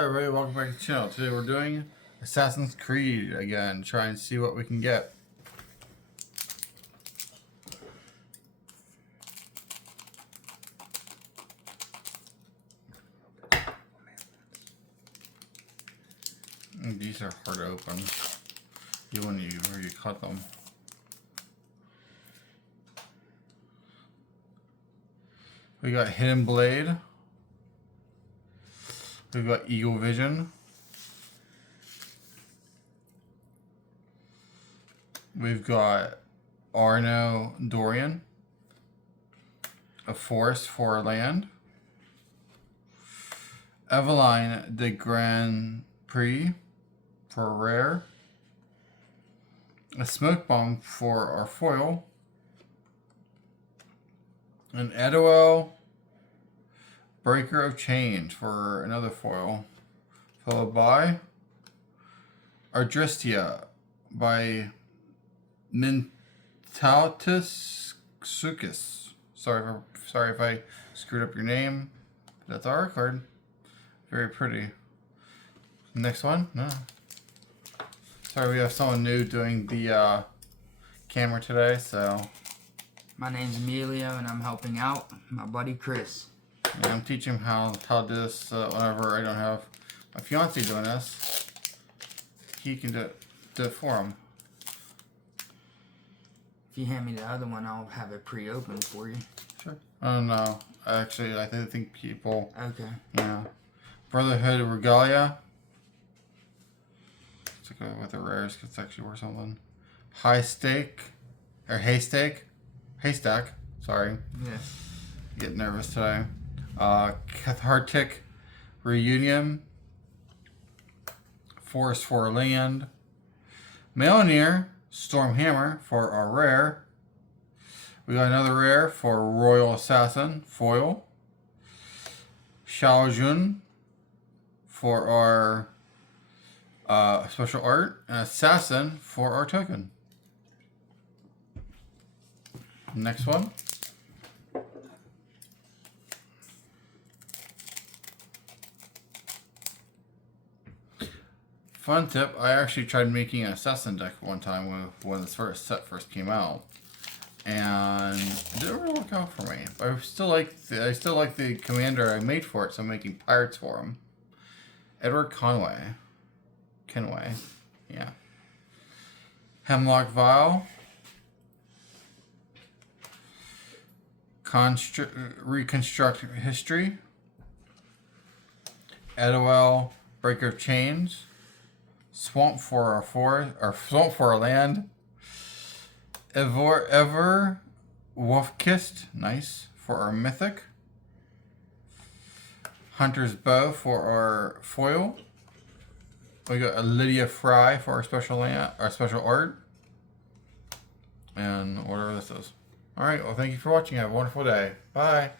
Hi everybody, welcome back to the channel. Today we're doing Assassin's Creed again, try and see what we can get. These are hard to open, even when you cut them. We got Hidden Blade. We've got Eagle Vision. We've got Arno Dorian. A Forest for Land. Eveline de Grand Prix for a rare. A Smoke Bomb for our foil. An Edwell Breaker of Chains for another foil. Followed by Ardristia by Mintautus Sukis. Sorry if I screwed up your name. That's our card. Very pretty. Next one? No. Sorry, we have someone new doing the camera today, so. My name's Emilio and I'm helping out my buddy Chris. And I'm teaching him how to do this whenever I don't have my fiance doing this. He can do it for him. If you hand me the other one, I'll have it pre-opened for you. Sure. I don't know. Actually, I think people. Okay. Yeah. Brotherhood of Regalia. Let's go with the rares because it's actually worth something. Haystack. Sorry. Yeah. Get nervous today. Cathartic Reunion. Forest for Land. Mjolnir Stormhammer for our rare. We got another rare for Royal Assassin foil. Xiaojun for our special art. And Assassin for our token. Next one. Fun tip, I actually tried making an assassin deck one time when this set first came out. And it didn't really work out for me. But I still like the commander I made for it, so I'm making pirates for him. Edward Kenway. Yeah. Hemlock Vial. Reconstruct History. Edwell Breaker of Chains. Swamp for our land. Ever Wolfkist, nice, for our mythic. Hunter's Bow for our foil. We got a Lydia Fry for our special art. And whatever this is. Alright, well thank you for watching. Have a wonderful day. Bye.